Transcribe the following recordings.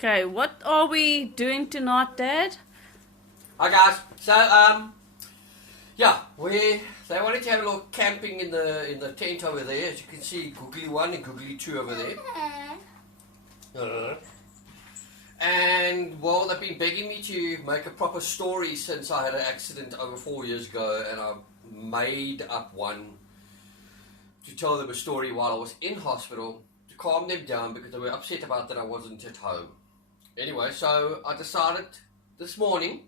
Okay, what are we doing tonight, Dad? Hi guys. So yeah, they wanted to have a little camping in the tent over there. As you can see, Googly 1 and Googly 2 over there. And well, they've been begging me to make a proper story since I had an accident over 4 years ago, and I made up one to tell them a story while I was in hospital to calm them down because they were upset about that I wasn't at home. Anyway, so I decided this morning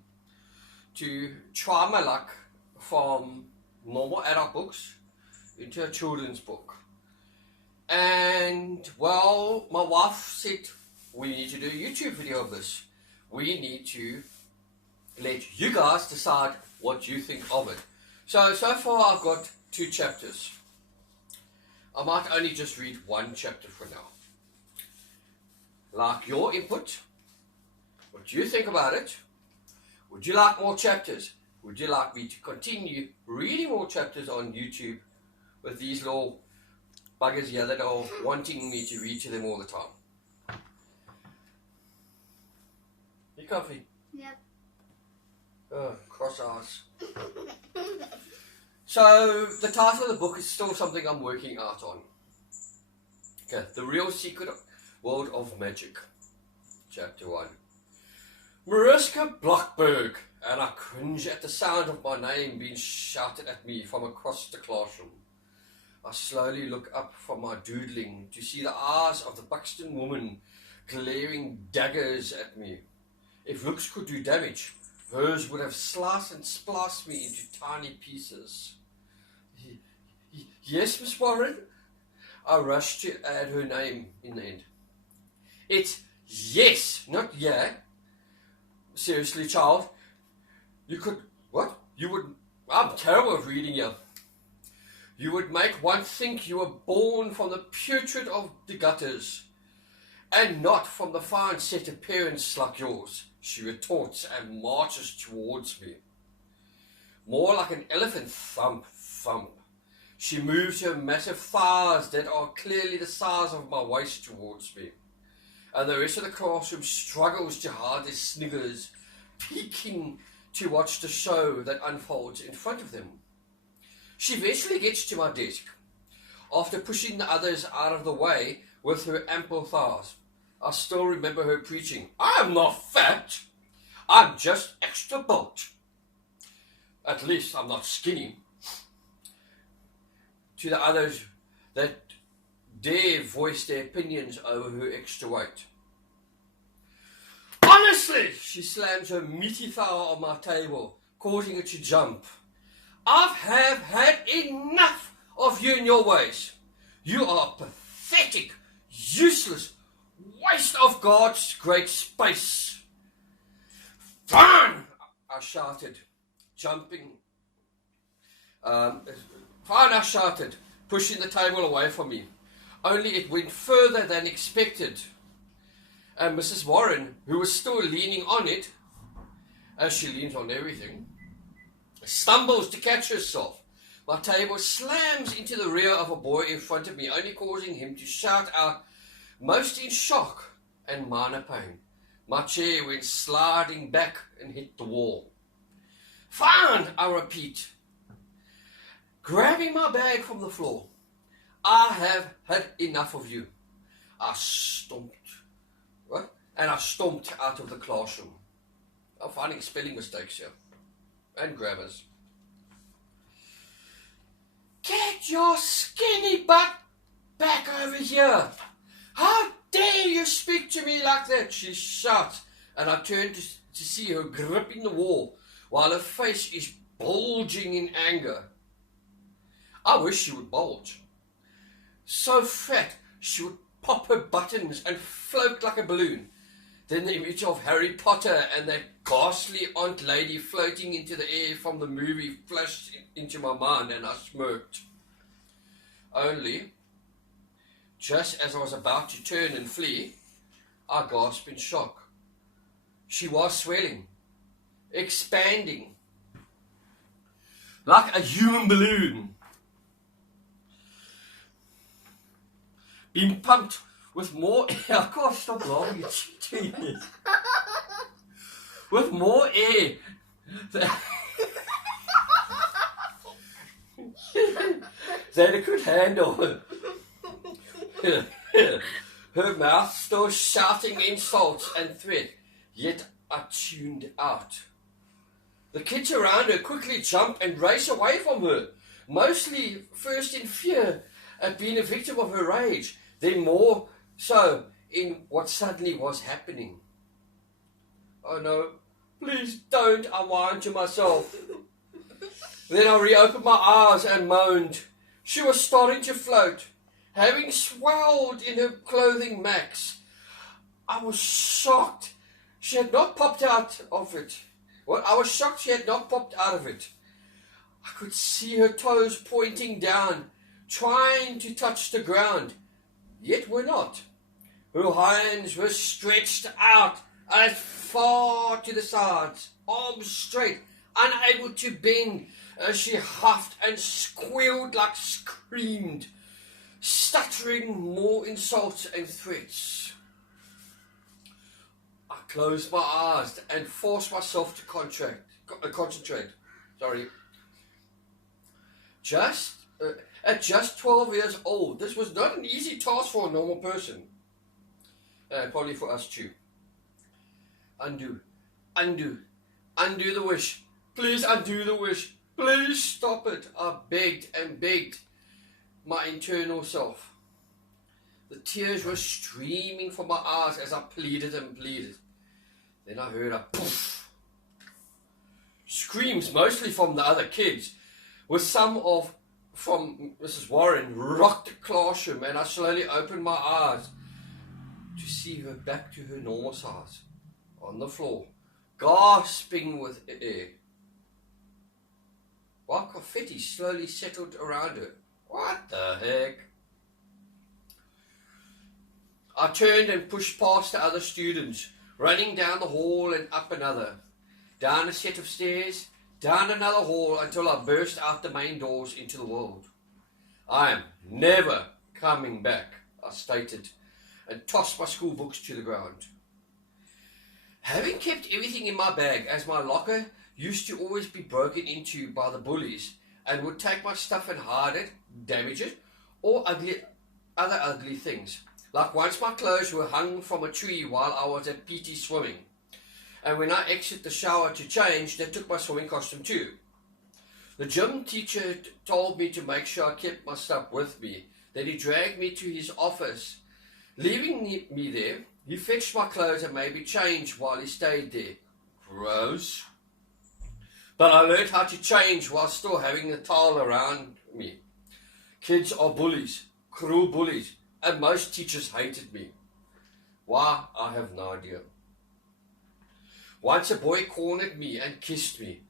to try my luck from normal adult books into a children's book. And well, my wife said, we need to do a YouTube video of this. We need to let you guys decide what you think of it. So far I've got 2 chapters. I might only just read 1 chapter for now. Like your input. What do you think about it? Would you like more chapters? Would you like me to continue reading more chapters on YouTube with these little buggers here that are wanting me to read to them all the time? You comfy? Yep. Oh, cross eyes. So, the title of the book is still something I'm working out on. Okay, The Real Secret World of Magic. Chapter 1. Mariska Blockberg, and I cringe at the sound of my name being shouted at me from across the classroom. I slowly look up from my doodling to see the eyes of the Buxton woman glaring daggers at me. If looks could do damage, hers would have sliced and spliced me into tiny pieces. Yes, Miss Warren? I rushed to add her name in the end. It's yes, not yeah. Seriously, child? You could... What? You would... I'm terrible at reading you. You would make one think you were born from the putrid of the gutters, and not from the fine set of parents like yours, she retorts and marches towards me. More like an elephant thump, thump. She moves her massive thighs that are clearly the size of my waist towards me, and the rest of the classroom struggles to hide their sniggers, peeking to watch the show that unfolds in front of them. She eventually gets to my desk, after pushing the others out of the way with her ample thighs. I still remember her preaching, I'm not fat, I'm just extra built. At least I'm not skinny. To the others that dare voice their opinions over her extra weight. Honestly, she slams her meaty thigh on my table, causing it to jump. I have had enough of you and your ways. You are pathetic, useless, waste of God's great space. Fine, I shouted, jumping. Fine, I shouted, pushing the table away from me. Only it went further than expected. And Mrs. Warren, who was still leaning on it, as she leans on everything, stumbles to catch herself. My table slams into the rear of a boy in front of me, only causing him to shout out, most in shock and minor pain. My chair went sliding back and hit the wall. Fine, I repeat, grabbing my bag from the floor. I have had enough of you. I stomped. What? And I stomped out of the classroom. I'm finding spelling mistakes here. And grammars. Get your skinny butt back over here. How dare you speak to me like that? She shouts, and I turn to see her gripping the wall while her face is bulging in anger. I wish she would bulge. So fat, she would pop her buttons and float like a balloon. Then the image of Harry Potter and that ghastly aunt lady floating into the air from the movie flashed into my mind, and I smirked. Only, just as I was about to turn and flee, I gasped in shock. She was swelling, expanding, like a human balloon, being pumped with more air. I can't stop laughing at you. With more air than it could handle. Her mouth still shouting insults and threat, yet I tuned out. The kids around her quickly jump and race away from her, mostly first in fear at being a victim of her rage, then more so in what suddenly was happening. Oh no, please don't, I whined to myself. Then I reopened my eyes and moaned. She was starting to float, having swelled in her clothing max. I was shocked. She had not popped out of it. Well, I was shocked she had not popped out of it. I could see her toes pointing down, trying to touch the ground, yet were not. Her hands were stretched out as far to the sides, arms straight, unable to bend, as she huffed and squealed like screamed, stuttering more insults and threats. I closed my eyes and forced myself to concentrate. At just 12 years old, this was not an easy task for a normal person. Probably for us too. Undo the wish. Please undo the wish. Please stop it. I begged and begged my internal self. The tears were streaming from my eyes as I pleaded and pleaded. Then I heard a poof. Screams, mostly from the other kids, with some from Mrs. Warren, rocked the classroom, and I slowly opened my eyes to see her back to her normal size, on the floor, gasping with air. While confetti slowly settled around her. What the heck? I turned and pushed past the other students, running down the hall and up another, down a set of stairs, down another hall until I burst out the main doors into the world. I am never coming back, I stated, and tossed my school books to the ground. Having kept everything in my bag, as my locker used to always be broken into by the bullies and would take my stuff and hide it, damage it, or other ugly things. Like once my clothes were hung from a tree while I was at PT swimming. And when I exited the shower to change, they took my swimming costume too. The gym teacher told me to make sure I kept my stuff with me. Then he dragged me to his office. Leaving me there, he fetched my clothes and made me change while he stayed there. Gross. But I learned how to change while still having the towel around me. Kids are bullies, cruel bullies, and most teachers hated me. Why, I have no idea. Once a boy cornered me and kissed me.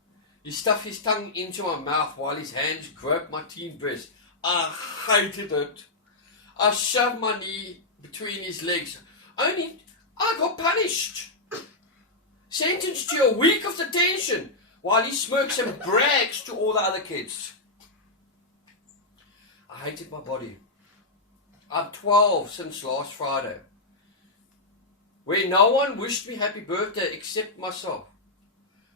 He stuffed his tongue into my mouth while his hands groped my teen breast. I hated it. I shoved my knee between his legs. Only I got punished. Sentenced to a week of detention while he smirks and brags to all the other kids. I hated my body. I'm 12 since last Friday, where no one wished me happy birthday except myself.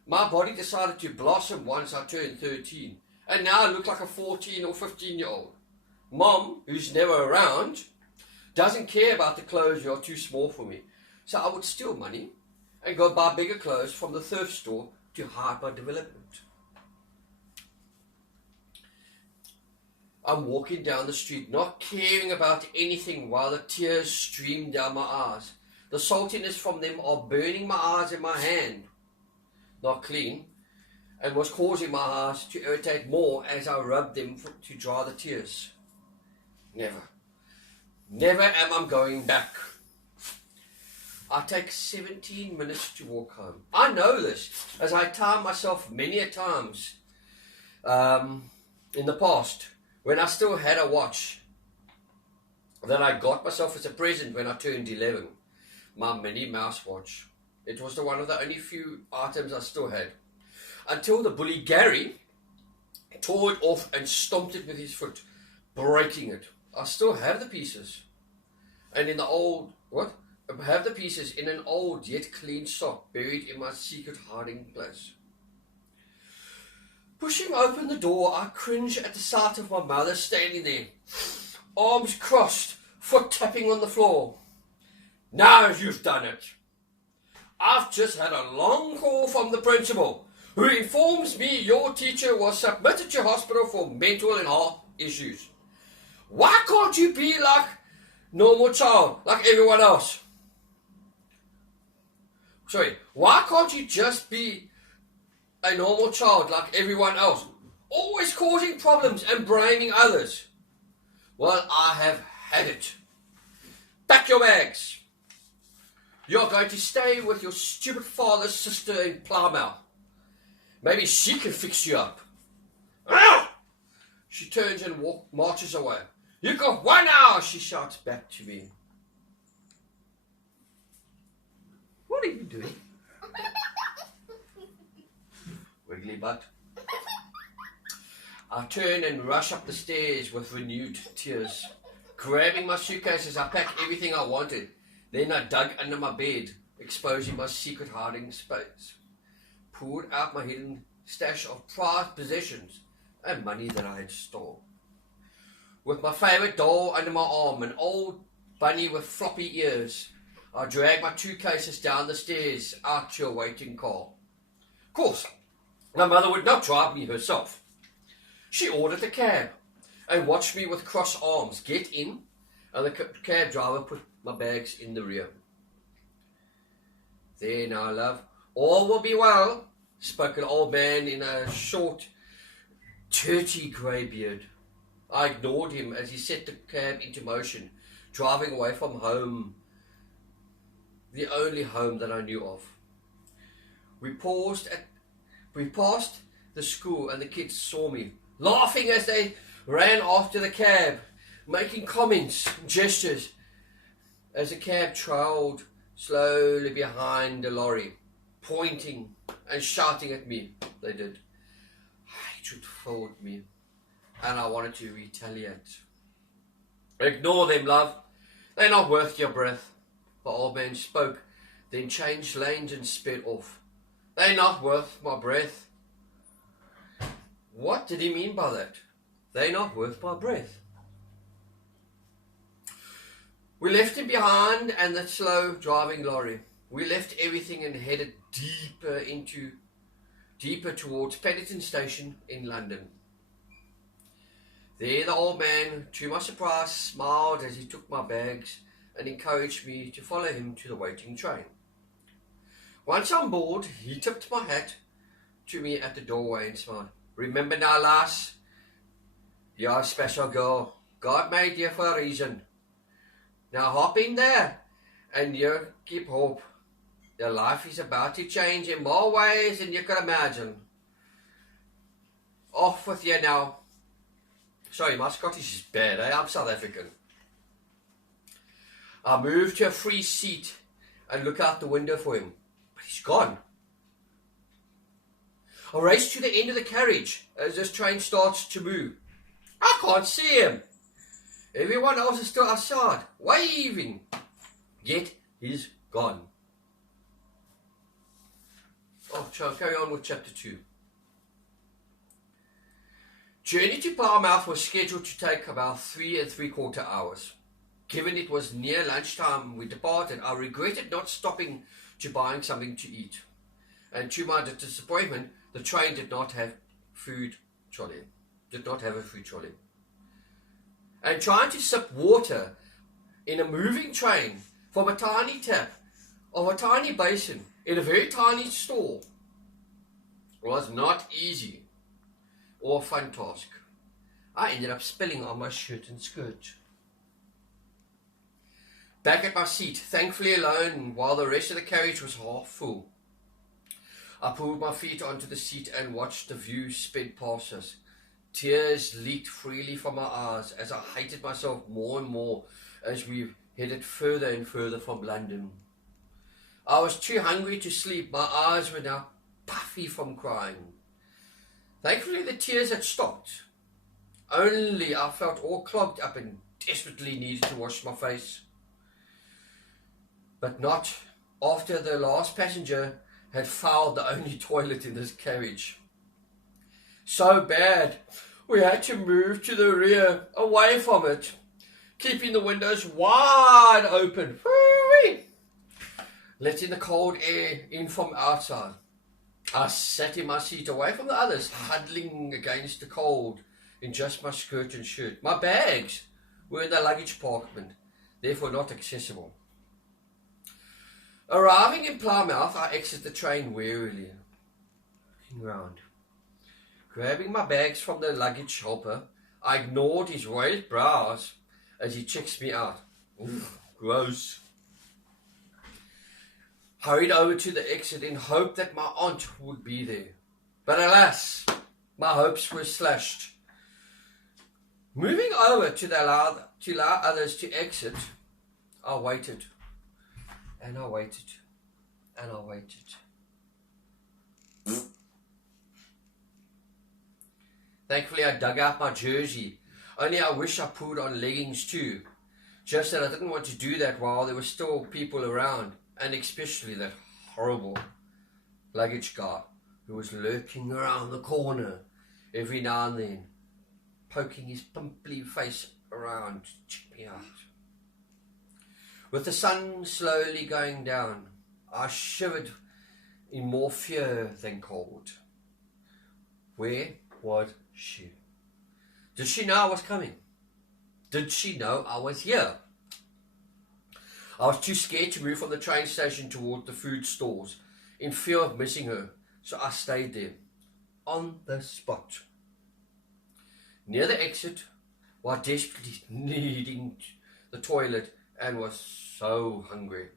My body decided to blossom once I turned 13, and now I look like a 14 or 15-year-old. Mom, who's never around, doesn't care about the clothes that are too small for me, so I would steal money and go buy bigger clothes from the thrift store to hide my development. I'm walking down the street, not caring about anything, while the tears stream down my eyes. The saltiness from them are burning my eyes and my hand, not clean, and was causing my eyes to irritate more as I rubbed them to dry the tears. Never am I going back. I take 17 minutes to walk home. I know this, as I time myself many a times in the past, when I still had a watch that I got myself as a present when I turned 11. My Minnie Mouse watch. It was one of the only few items I still had. Until the bully Gary tore it off and stomped it with his foot, breaking it. I still have the pieces. and in the old, have the pieces in an old yet clean sock buried in my secret hiding place. Pushing open the door, I cringe at the sight of my mother standing there, arms crossed, foot tapping on the floor. Now you've done it. I've just had a long call from the principal, who informs me your teacher was submitted to hospital for mental and heart issues. Why can't you be like normal child, like everyone else? Why can't you just be a normal child like everyone else? Always causing problems and blaming others. Well, I have had it. Pack your bags. You're going to stay with your stupid father's sister in Plymouth. Maybe she can fix you up. Ah! She turns and marches away. You got 1 hour, she shouts back to me. What are you doing? Wiggly butt. I turn and rush up the stairs with renewed tears. Grabbing my suitcases, I pack everything I wanted. Then I dug under my bed, exposing my secret hiding space. Pulled out my hidden stash of prized possessions and money that I had stolen. With my favourite doll under my arm, an old bunny with floppy ears, I dragged my 2 cases down the stairs out to a waiting car. Of course, my mother would not drive me herself. She ordered a cab and watched me with crossed arms get in, and the cab driver put my bags in the rear. There now, love, all will be well, spoke an old man in a short, dirty grey beard. I ignored him as he set the cab into motion, driving away from home, the only home that I knew of. We passed the school and the kids saw me, laughing as they ran after the cab, making comments and gestures as the cab trailed slowly behind the lorry, pointing and shouting at me. They did. Hatred filled me, and I wanted to retaliate. Ignore them, love. They're not worth your breath. The old man spoke, then changed lanes and sped off. They're not worth my breath. What did he mean by that? They're not worth my breath. We left him behind and the slow driving lorry. We left everything and headed deeper towards Paddington Station in London. There the old man, to my surprise, smiled as he took my bags and encouraged me to follow him to the waiting train. Once on board, he tipped my hat to me at the doorway and smiled. Remember now, lass, you're a special girl. God made you for a reason. Now hop in there and you keep hope. Your life is about to change in more ways than you can imagine. Off with you now. Sorry, my Scottish is bad, eh? I'm South African. I move to a free seat and look out the window for him. But he's gone. I race to the end of the carriage as this train starts to move. I can't see him. Everyone else is still outside, waving. Yet he's gone. Oh, I'll carry on with chapter 2. Journey to Plymouth was scheduled to take about 3¾ hours. Given it was near lunchtime we departed, I regretted not stopping to buying something to eat. And to my disappointment, the train did not have food trolley. Did not have a food trolley. And trying to sip water in a moving train from a tiny tap of a tiny basin in a very tiny store was not easy or a fun task. I ended up spilling on my shirt and skirt. Back at my seat, thankfully alone, while the rest of the carriage was half full. I pulled my feet onto the seat and watched the view sped past us. Tears leaked freely from my eyes as I hated myself more and more as we headed further and further from London. I was too hungry to sleep. My eyes were now puffy from crying. Thankfully the tears had stopped. Only I felt all clogged up and desperately needed to wash my face. but not after the last passenger had fouled the only toilet in this carriage. So bad, we had to move to the rear, away from it, keeping the windows wide open, letting the cold air in from outside. I sat in my seat away from the others, huddling against the cold in just my skirt and shirt. My bags were in the luggage compartment, therefore not accessible. Arriving in Plymouth, I exited the train wearily, looking round. Grabbing my bags from the luggage helper, I ignored his raised brows as he checks me out. Oof, gross. Hurried over to the exit in hope that my aunt would be there. But alas, my hopes were slashed. Moving over to allow others to exit, I waited. And I waited. And I waited. Thankfully, I dug out my jersey. Only I wish I pulled on leggings too. Just that I didn't want to do that while there were still people around. And especially that horrible luggage guy who was lurking around the corner every now and then, poking his pimply face around to check me out. With the sun slowly going down, I shivered in more fear than cold. Where was she? Did she know I was coming? Did she know I was here? I was too scared to move from the train station toward the food stores, in fear of missing her, so I stayed there, on the spot. Near the exit, while desperately needing the toilet and was so hungry.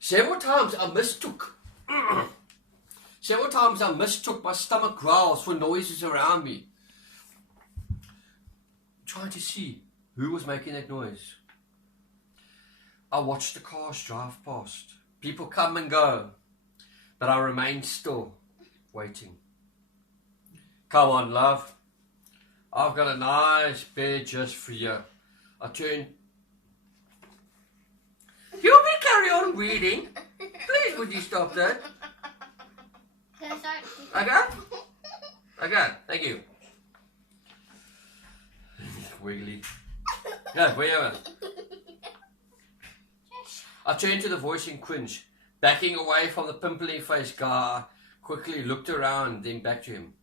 Several times I mistook my stomach growls for noises around me, trying to see who was making that noise. I watched the cars drive past. People come and go, but I remained still, waiting. Come on, love. I've got a nice bed just for you. I turned. You may carry on reading. Please, would you stop that? Okay, thank you. Wiggly. Yeah, wherever. I turned to the voice and cringed. Backing away from the pimply-faced guy, quickly looked around, then back to him.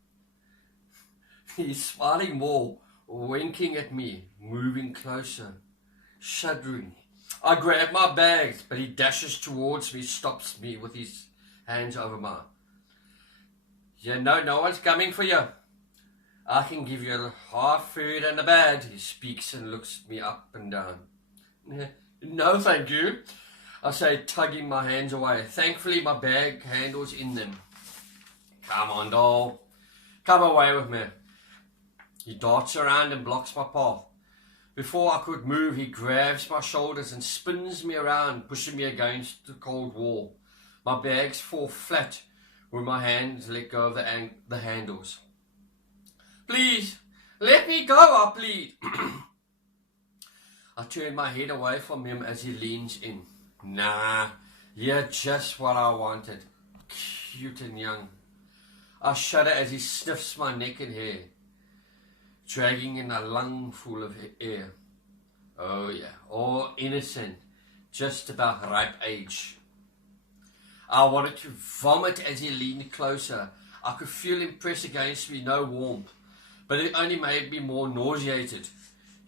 He's smiling more, winking at me, moving closer, shuddering. I grab my bags, but he dashes towards me, stops me with his hands over mine. You know, no one's coming for you. I can give you half food and a bed. He speaks and looks me up and down. No, thank you, I say, tugging my hands away. Thankfully, my bag handles in them. Come on, doll. Come away with me. He darts around and blocks my path. Before I could move, he grabs my shoulders and spins me around, pushing me against the cold wall. My bags fall flat when my hands let go of the handles. Please, let me go, I plead. I turn my head away from him as he leans in. Nah, you're just what I wanted. Cute and young. I shudder as he sniffs my neck and hair, dragging in a lungful of air. Oh yeah, all innocent, just about ripe age. I wanted to vomit as he leaned closer. I could feel him press against me, no warmth, but it only made me more nauseated.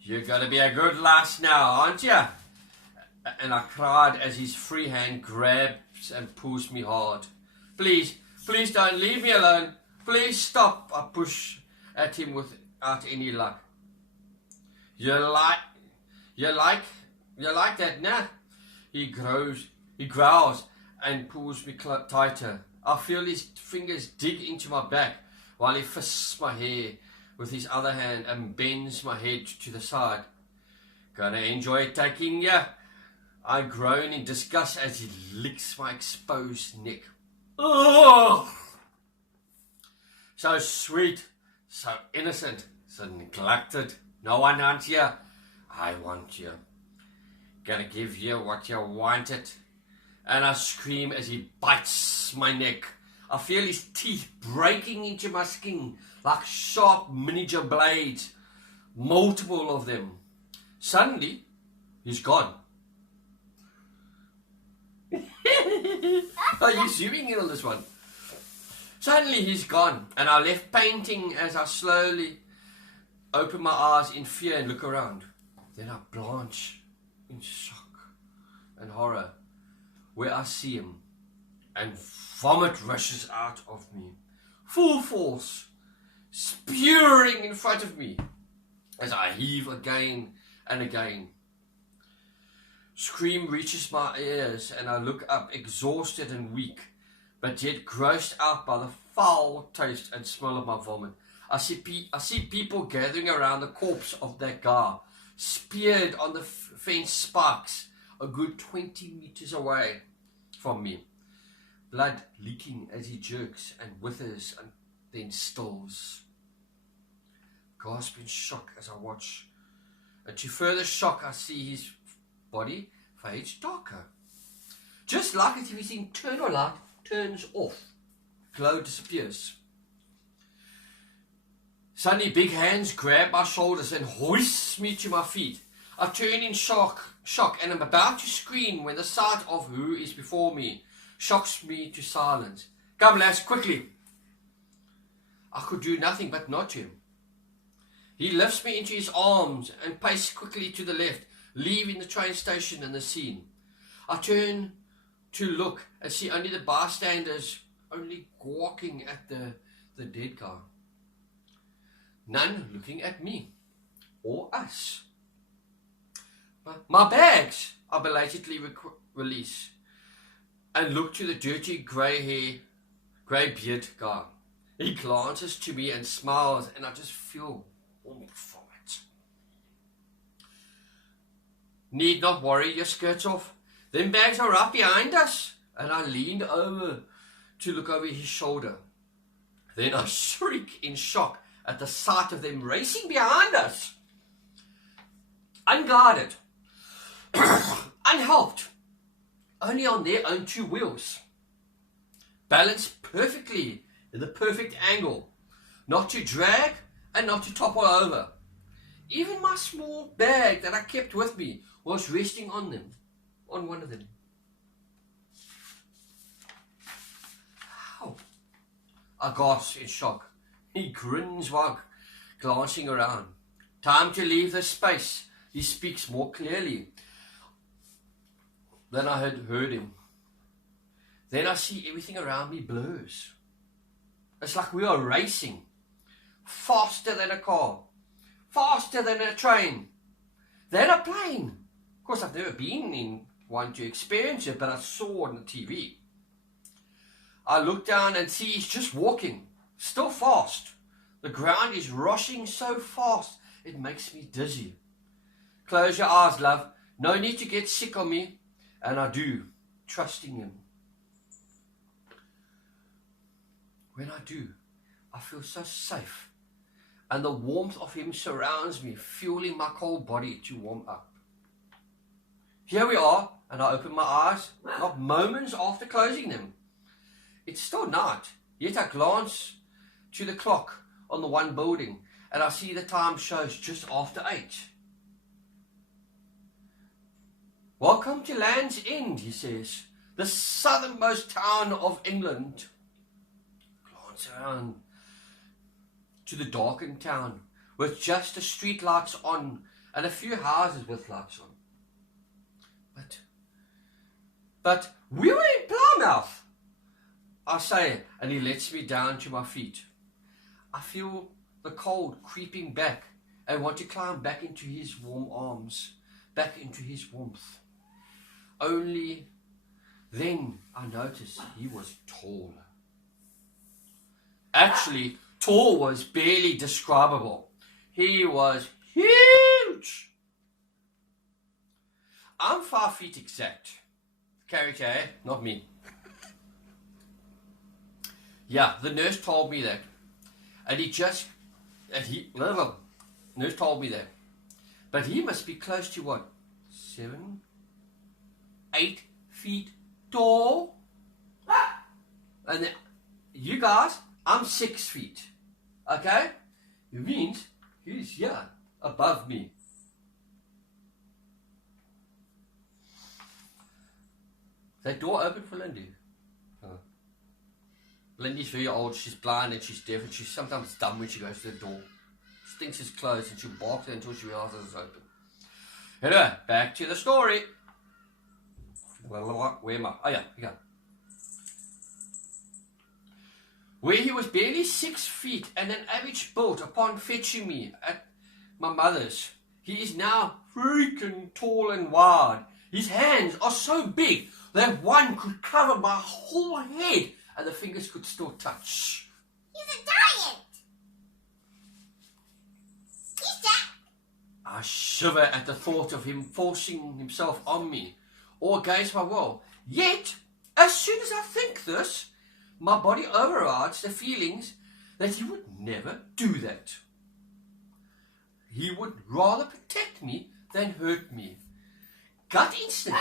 You're gonna be a good lass now, aren't you? And I cried as his free hand grabs and pulls me hard. Please, please don't leave me alone. Please stop. I push at him without any luck. You like that, nah? He growls and pulls me tighter. I feel his fingers dig into my back while he fists my hair with his other hand and bends my head to the side. Gonna enjoy taking ya? I groan in disgust as he licks my exposed neck. Oh! So sweet, so innocent, so neglected. No one wants you. I want you. Gonna give you what you wanted. And I scream as he bites my neck. I feel his teeth breaking into my skin like sharp miniature blades. Multiple of them. Suddenly, he's gone. Are you zooming in on this one? Suddenly he's gone, and I left painting as I slowly open my eyes in fear and look around. Then I blanch in shock and horror where I see him, and vomit rushes out of me, full force, spewing in front of me as I heave again and again. Scream reaches my ears, and I look up, exhausted and weak, but yet grossed out by the foul taste and smell of my vomit. I see people gathering around the corpse of that guy, speared on the fence spikes, a good 20 meters away from me. Blood leaking as he jerks and withers and then stills. Gasp in shock as I watch, and to further shock I see his body fades darker. Just like if his internal light turns off, glow disappears. Suddenly big hands grab my shoulders and hoist me to my feet. I turn in shock and am about to scream when the sight of who is before me shocks me to silence. Come lass, quickly. I could do nothing but nod to him. He lifts me into his arms and paces quickly to the left, leaving the train station and the scene. I turn to look and see only the bystanders only gawking at the dead guy. None looking at me or us. My bags I belatedly release and look to the dirty grey beard guy. He glances to me and smiles, and I just feel warmth from it. Need not worry your skirts off. Them bags are right behind us. And I leaned over to look over his shoulder. Then I shriek in shock at the sight of them racing behind us. Unguarded, unhelped, only on their own two wheels. Balanced perfectly in the perfect angle, not to drag and not to topple over. Even my small bag that I kept with me was resting on them, on one of them. How? I gasp in shock. He grins while glancing around. Time to leave this space. He speaks more clearly than I had heard him. Then I see everything around me blurs. It's like we are racing. Faster than a car. Faster than a train. Than a plane. Of course, I've never been in one to experience it, but I saw on the TV. I look down and see he's just walking. Still fast. The ground is rushing so fast, it makes me dizzy. Close your eyes, love. No need to get sick on me. And I do, trusting him. When I do, I feel so safe. And the warmth of him surrounds me, fueling my cold body to warm up. Here we are, and I open my eyes, not moments after closing them. It's still night, yet I glance to the clock on the one building, and I see the time shows just after 8. Welcome to Land's End, he says, the southernmost town of England. Glance around to the darkened town, with just the street lights on, and a few houses with lights on. But we were in Plymouth, I say, and he lets me down to my feet. I feel the cold creeping back and want to climb back into his warm arms, back into his warmth. Only then I noticed he was tall. Actually, tall was barely describable. He was huge. I'm 5 feet exact. Character, eh? Not me. Yeah, the nurse told me that. Nurse told me that. But he must be close to what? 7, 8 feet tall. And you guys, I'm 6 feet. Okay? It means he's here above me. That door open for Lindy? Oh. Lindy's very old, she's blind and she's deaf and she's sometimes dumb when she goes to the door. She thinks it's closed and she'll bark until she realizes it's open. Anyway, back to the story. Well, where am I? Oh yeah, here. Where he was barely 6 feet and an average build upon fetching me at my mother's, he is now freaking tall and wide. His hands are so big that one could cover my whole head and the fingers could still touch. He's a giant. He's Jack. I shiver at the thought of him forcing himself on me, or against my will. Yet, as soon as I think this, my body overrides the feelings that he would never do that. He would rather protect me than hurt me. Gut instinct.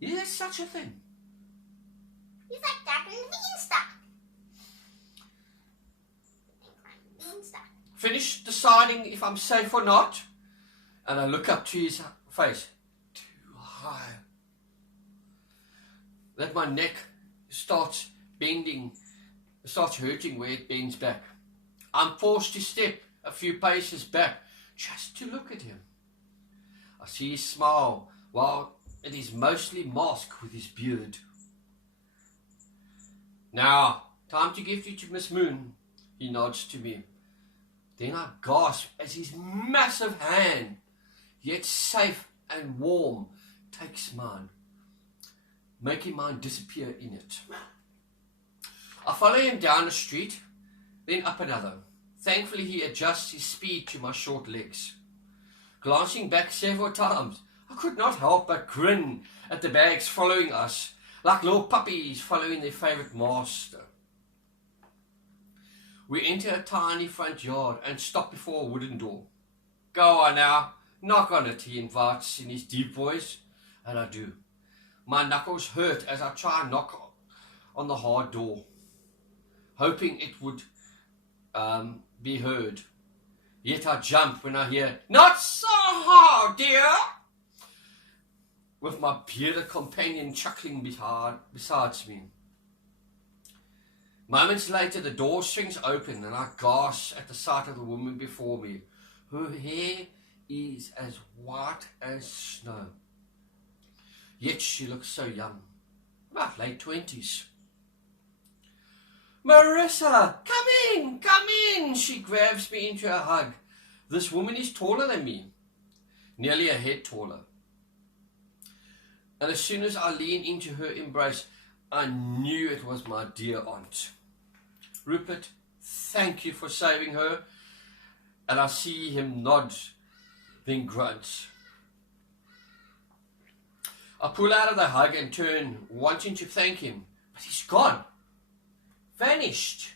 Is there such a thing? He's like Jack and the Beanstalk. Finish deciding if I'm safe or not, and I look up to his face. Too high. That my neck starts bending, starts hurting where it bends back. I'm forced to step a few paces back just to look at him. I see his smile while it is mostly masked with his beard. Now, time to give you to Miss Moon, he nods to me. Then I gasp as his massive hand, yet safe and warm, takes mine, making mine disappear in it. I follow him down the street, then up another. Thankfully, he adjusts his speed to my short legs. Glancing back several times, I could not help but grin at the bags following us, like little puppies following their favourite master. We enter a tiny front yard and stop before a wooden door. Go on now, knock on it, he invites in his deep voice, and I do. My knuckles hurt as I try and knock on the hard door, hoping it would be heard. Yet I jump when I hear, "Not so hard, dear," with my bearded companion chuckling besides me. Moments later, the door swings open and I gasp at the sight of the woman before me. Her hair is as white as snow. Yet she looks so young, about late 20s. "Marissa, come in," she grabs me into a hug. This woman is taller than me, nearly a head taller. And as soon as I lean into her embrace, I knew it was my dear aunt. "Rupert, thank you for saving her." And I see him nod, then grunt. I pull out of the hug and turn, wanting to thank him, but he's gone. Vanished.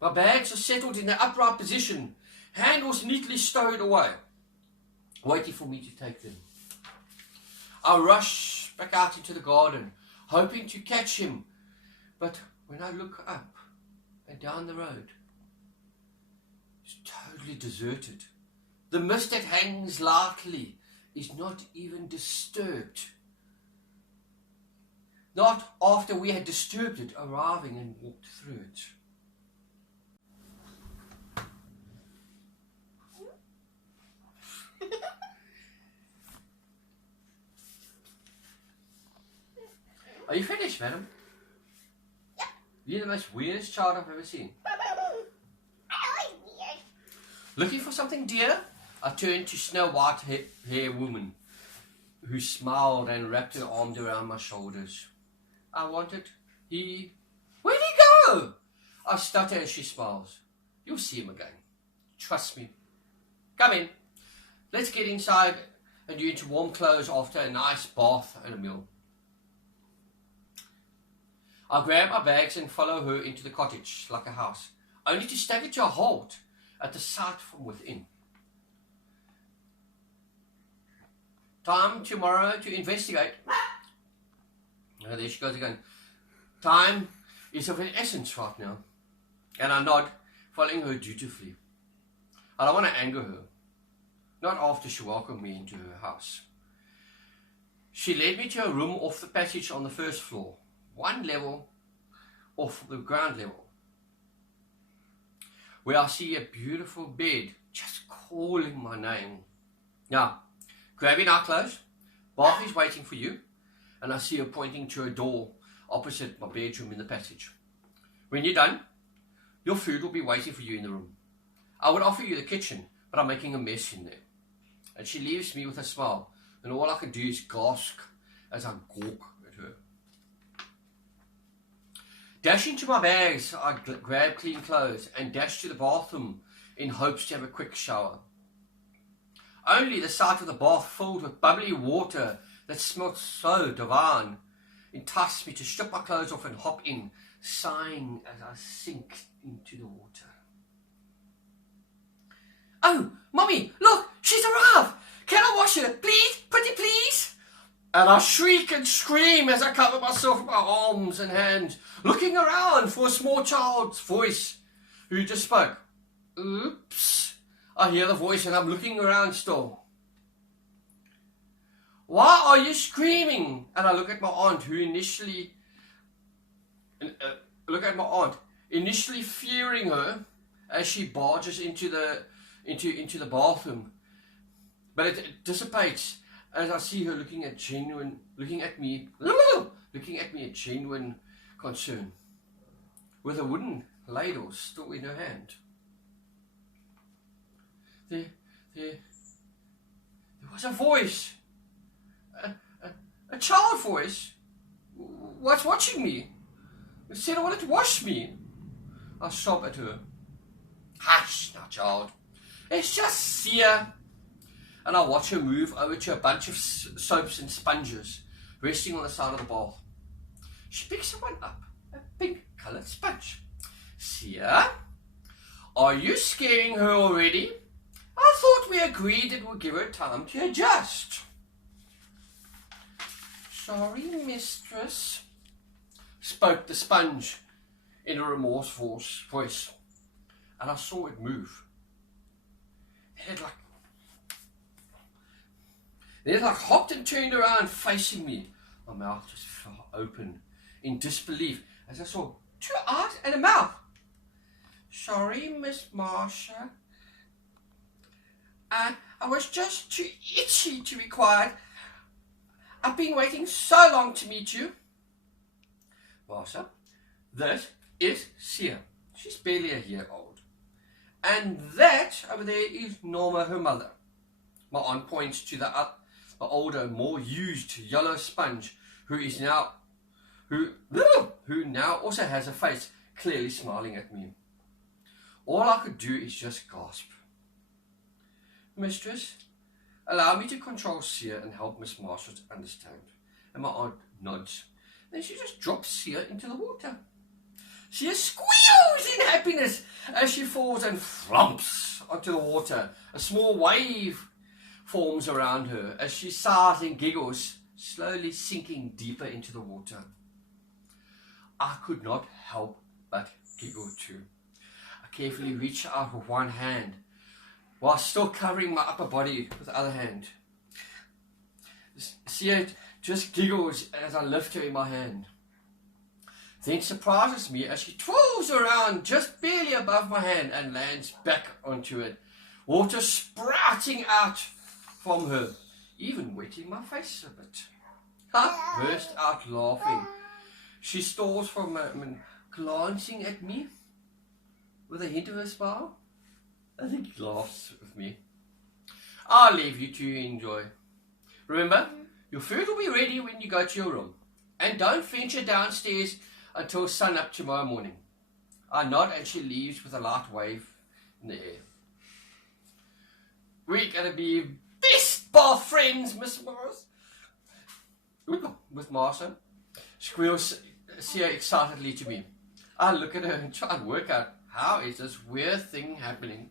My bags are settled in their upright position, handles neatly stowed away, waiting for me to take them. I rush back out into the garden, hoping to catch him, but when I look up and down the road, it's totally deserted. The mist that hangs lightly is not even disturbed. Not after we had disturbed it, arriving and walked through it. Are you finished, madam? Yep. You're the most weirdest child I've ever seen. I'm always weird. Looking for something, dear? I turned to Snow White hair woman, who smiled and wrapped her arms around my shoulders. I wanted. Where'd he go? I stutter as she smiles. You'll see him again. Trust me. Come in. Let's get inside and you into warm clothes after a nice bath and a meal. I grab my bags and follow her into the cottage like a house, only to stagger to a halt at the sight from within. Time tomorrow to investigate. Oh, there she goes again. Time is of an essence right now. And I nod, following her dutifully. I don't want to anger her. Not after she welcomed me into her house. She led me to a room off the passage on the first floor, one level off the ground level, where I see a beautiful bed just calling my name. Now, grab your night clothes. Bath is waiting for you, and I see her pointing to a door opposite my bedroom in the passage. When you're done, your food will be waiting for you in the room. I would offer you the kitchen, but I'm making a mess in there. And she leaves me with a smile, and all I can do is gasp as I gawk at her. Dashing to my bags, I grab clean clothes and dash to the bathroom in hopes to have a quick shower. Only the sight of the bath filled with bubbly water that smelt so divine enticed me to strip my clothes off and hop in, sighing as I sink into the water. Oh, Mummy, look, she's arrived! Can I wash her? Please, pretty please? And I shriek and scream as I cover myself with my arms and hands, looking around for a small child's voice who just spoke. Oops. I hear the voice and I'm looking around still. Why are you screaming? And I look at my aunt, who initially fearing her as she barges into the bathroom. But it dissipates as I see her looking at me a genuine concern, with a wooden ladle still in her hand. There was a voice, a child voice. What's watching me? It said I wanted to wash me. I sob at her. Hush now, child. It's just Sia. And I watch her move over to a bunch of soaps and sponges resting on the side of the bath. She picks one up, a pink-coloured sponge. Sia, are you scaring her already? I thought we agreed it would give her time to adjust. Sorry, mistress, spoke the sponge in a remorseful voice, and I saw it move. It hopped and turned around facing me. My mouth just fell open in disbelief as I saw 2 eyes and a mouth. Sorry, Miss Marsha. I was just too itchy to be quiet. I've been waiting so long to meet you. Marsha, this is Sia. She's barely a year old. And that over there is Norma, her mother. My aunt points to the older, more used yellow sponge, who now also has a face clearly smiling at me. All I could do is just gasp. Mistress, allow me to control Sia and help Miss Marshall to understand. And my aunt nods. Then she just drops Sia into the water. Sia squeals in happiness as she falls and flumps onto the water. A small wave forms around her as she sighs and giggles, slowly sinking deeper into the water. I could not help but giggle too. I carefully reach out with one hand, while still covering my upper body with the other hand. Sia just giggles as I lift her in my hand. Then surprises me as she twirls around just barely above my hand and lands back onto it, water sprouting out from her, even wetting my face a bit. I burst out laughing. She stalls for a moment, glancing at me with a hint of a smile. I think he laughs with me. I'll leave you to enjoy. Remember, your food will be ready when you go to your room. And don't venture downstairs until sun up tomorrow morning. I nod and she leaves with a light wave in the air. We're going to be best bath friends, Miss Morris. With Marsha, squeals Sia excitedly to me. I look at her and try and work out, how is this weird thing happening?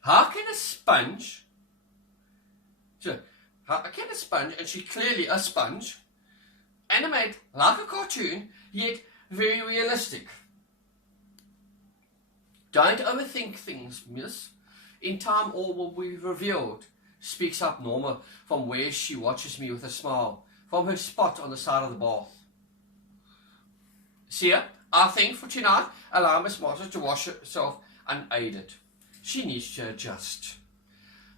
How can a sponge I get a sponge, and she's clearly a sponge, animated like a cartoon, yet very realistic. Don't overthink things, miss. In time all will be revealed, speaks up Norma from where she watches me with a smile, from her spot on the side of the bath. See, I think for tonight, allow Miss Martha to wash herself unaided. She needs to adjust.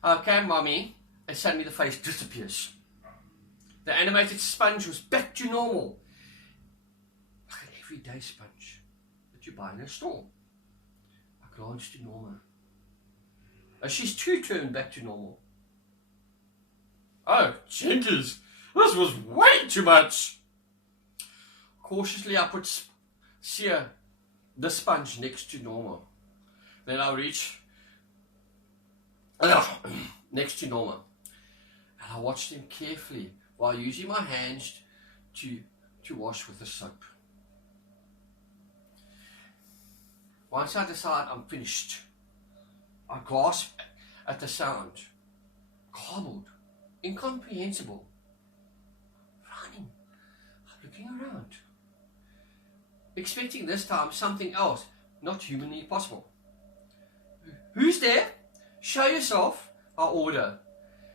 Okay, Mommy, and suddenly the face disappears. The animated sponge was back to normal. Like an everyday sponge that you buy in a store. I glanced to Norma. She's too turned back to normal. Oh, Jenkins, this was way too much. Cautiously, I put the sponge next to Norma. Then I reach next to Norma, and I watched him carefully while using my hands to wash with the soap. Once I decide I'm finished, I grasp at the sound, garbled, incomprehensible, running, looking around, expecting this time something else, not humanly possible. Who's there? Show yourself, I order,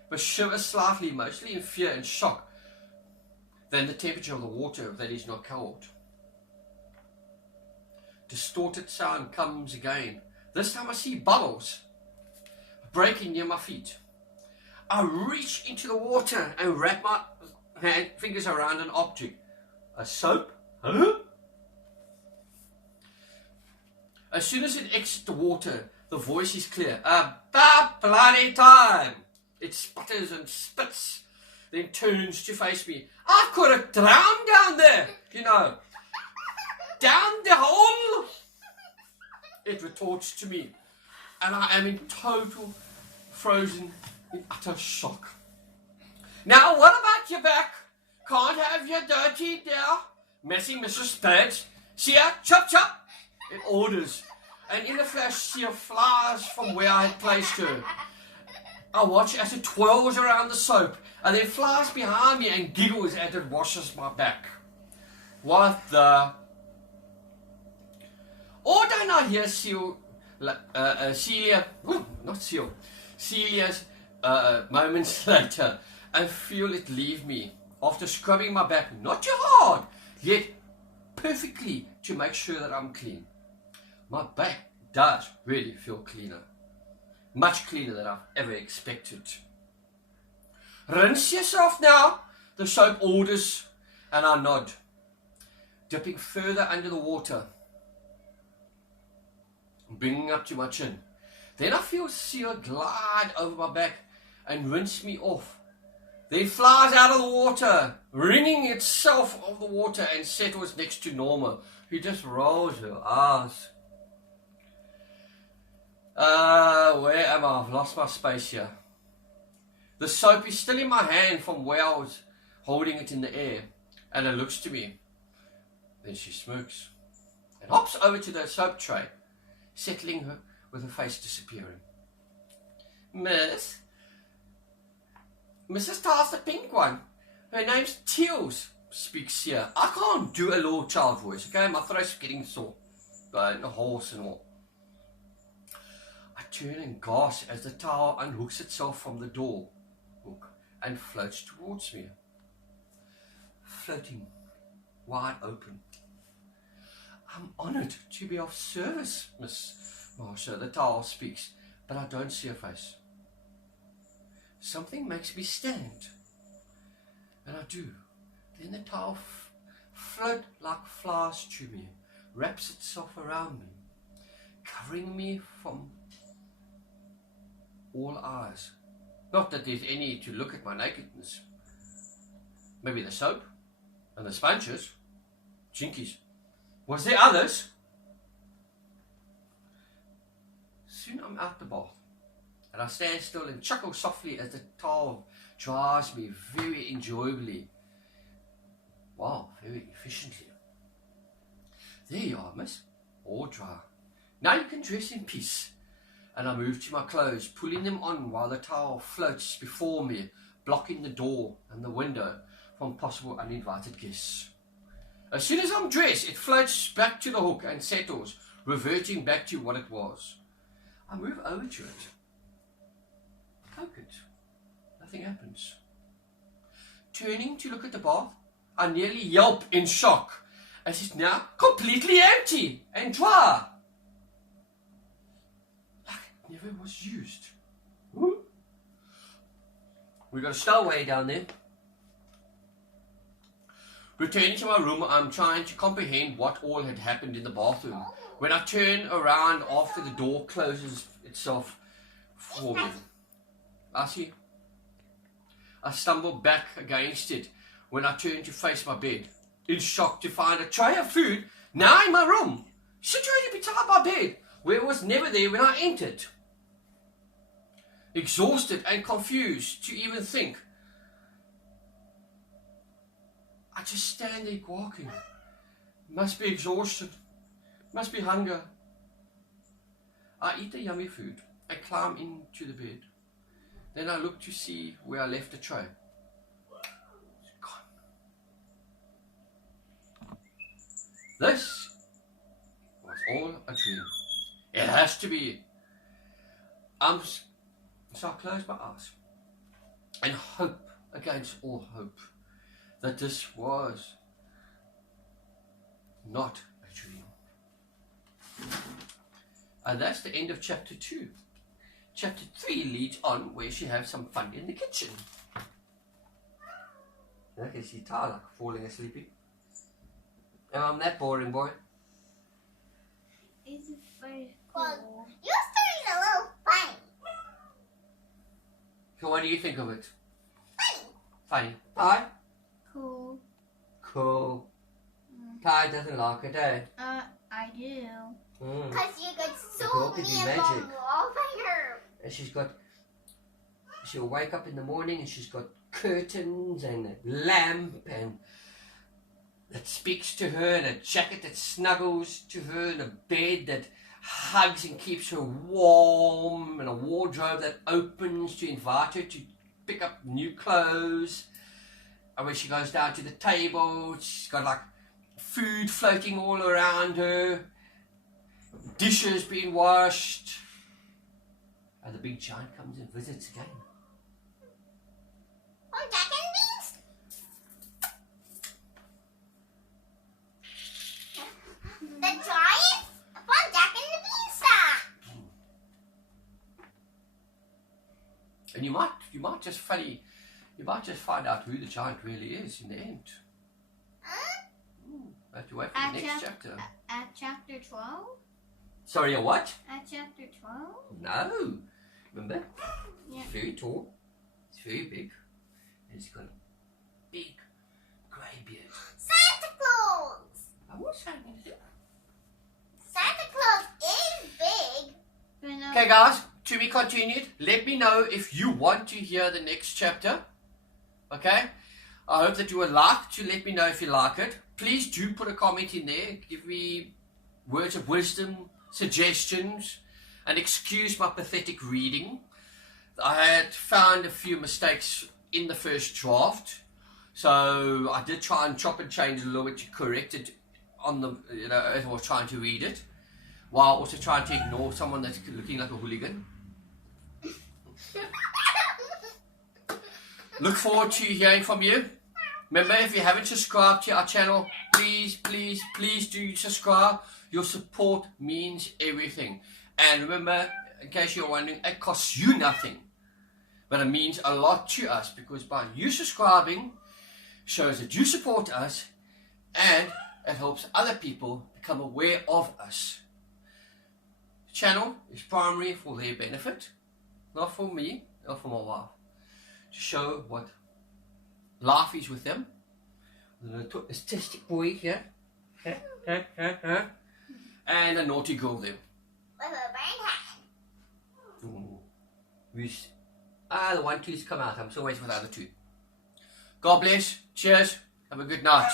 but shiver slightly, mostly in fear and shock than the temperature of the water that is not cold. Distorted sound comes again. This time I see bubbles breaking near my feet. I reach into the water and wrap my fingers around an object. A soap? Huh? As soon as it exits the water, the voice is clear. About bloody time! It sputters and spits, then turns to face me. I could have drowned down there, you know. Down the hole! It retorts to me, and I am in total, frozen, in utter shock. Now, what about your back? Can't have your dirty there, messy Mrs. Spade. See her? Chop, chop! It orders, and in a flash, see her flies from where I had placed her. I watch as it twirls around the soap, and then flies behind me and giggles as it washes my back. What the... Or don't I hear Celia's moments later and feel it leave me after scrubbing my back, not too hard, yet perfectly to make sure that I'm clean. My back does really feel cleaner. Much cleaner than I've ever expected. Rinse yourself now, the soap orders, and I nod, dipping further under the water, bringing up to my chin. Then I feel Seal glide over my back and rinse me off. Then flies out of the water, wringing itself off the water, and settles next to Norma, who just rolls her eyes. Where am I? I've lost my space here. The soap is still in my hand from where I was holding it in the air, and it looks to me. Then she smirks and hops over to the soap tray, settling her with her face disappearing. Mrs. Tar's the pink one. Her name's Teals, speaks here. I can't do a low child voice, okay? My throat's getting sore. But a horse and all. I turn and gasp as the towel unhooks itself from the door hook and floats towards me. Floating wide open. I'm honoured to be of service, Miss Marsha, the towel speaks, but I don't see her face. Something makes me stand, and I do. Then the towel float like flowers to me, wraps itself around me, covering me from all eyes. Not that there's any to look at my nakedness. Maybe the soap and the sponges. Jinkies. Was there others? Soon I'm out the bath, and I stand still and chuckle softly as the towel dries me very enjoyably. Wow, very efficiently. There you are, miss. All dry. Now you can dress in peace. And I move to my clothes, pulling them on while the towel floats before me, blocking the door and the window from possible uninvited guests. As soon as I'm dressed, it floats back to the hook and settles, reverting back to what it was. I move over to it. Poke it. Nothing happens. Turning to look at the bath, I nearly yelp in shock as it's now completely empty and dry. Like it never was used. We got a stowaway down there. Returning to my room, I'm trying to comprehend what all had happened in the bathroom. When I turn around after the door closes itself for me, I stumble back against it when I turn to face my bed, in shock to find a tray of food now in my room, situated beside my bed, where it was never there when I entered. Exhausted and confused to even think, I just stand there gawking. Must be exhaustion. Must be hunger. I eat the yummy food and climb into the bed. Then I look to see where I left the tray. It's gone. This was all a dream. It has to be. So I close my eyes and hope against all hope that this was not a dream. And that's the end of chapter 2. Chapter 3 leads on where she has some fun in the kitchen. Okay, she's tired, like falling asleep. And I'm that boring, boy. Is it very Well, cool? your story's a little funny. So what do you think of it? Funny. Funny. Ty? Cool. Cool. Ty doesn't like it, eh? I do. Because you got The so girl can many do of magic. them all by her. And she'll wake up in the morning and she's got curtains and a lamp and that speaks to her and a jacket that snuggles to her and a bed that hugs and keeps her warm and a wardrobe that opens to invite her to pick up new clothes. And when she goes down to the table, she's got like food floating all around her, dishes being washed, and the big giant comes and visits again. Oh, Jack and Beans. The giant from Jack and the Beanstalk. And you might just find out who the giant really is in the end. Huh? I have to wait for the next chapter. At chapter 12? Sorry, a what? At chapter 12? No. Remember? Yeah. It's very tall. It's very big. And it's got a big grey beard. Santa Claus. I was saying it. Santa Claus is big. But no, Okay, guys, to be continued. Let me know if you want to hear the next chapter. Okay? I hope that you would like to let me know if you like it. Please do put a comment in there. Give me words of wisdom, suggestions, and excuse my pathetic reading. I had found a few mistakes in the first draft, so I did try and chop and change a little bit to correct it on the, as I was trying to read it, while also trying to ignore someone that's looking like a hooligan. Look forward to hearing from you. Remember, if you haven't subscribed to our channel, please do subscribe. Your support means everything. And remember, in case you're wondering, it costs you nothing. But it means a lot to us, because by you subscribing shows that you support us, and it helps other people become aware of us. The channel is primarily for their benefit, not for me, not for my wife. To show what life is with them. The autistic boy here. And a naughty girl there. With a burnt hand. Who's the one two's come out. I'm still waiting for the other two. God bless. Cheers. Have a good night.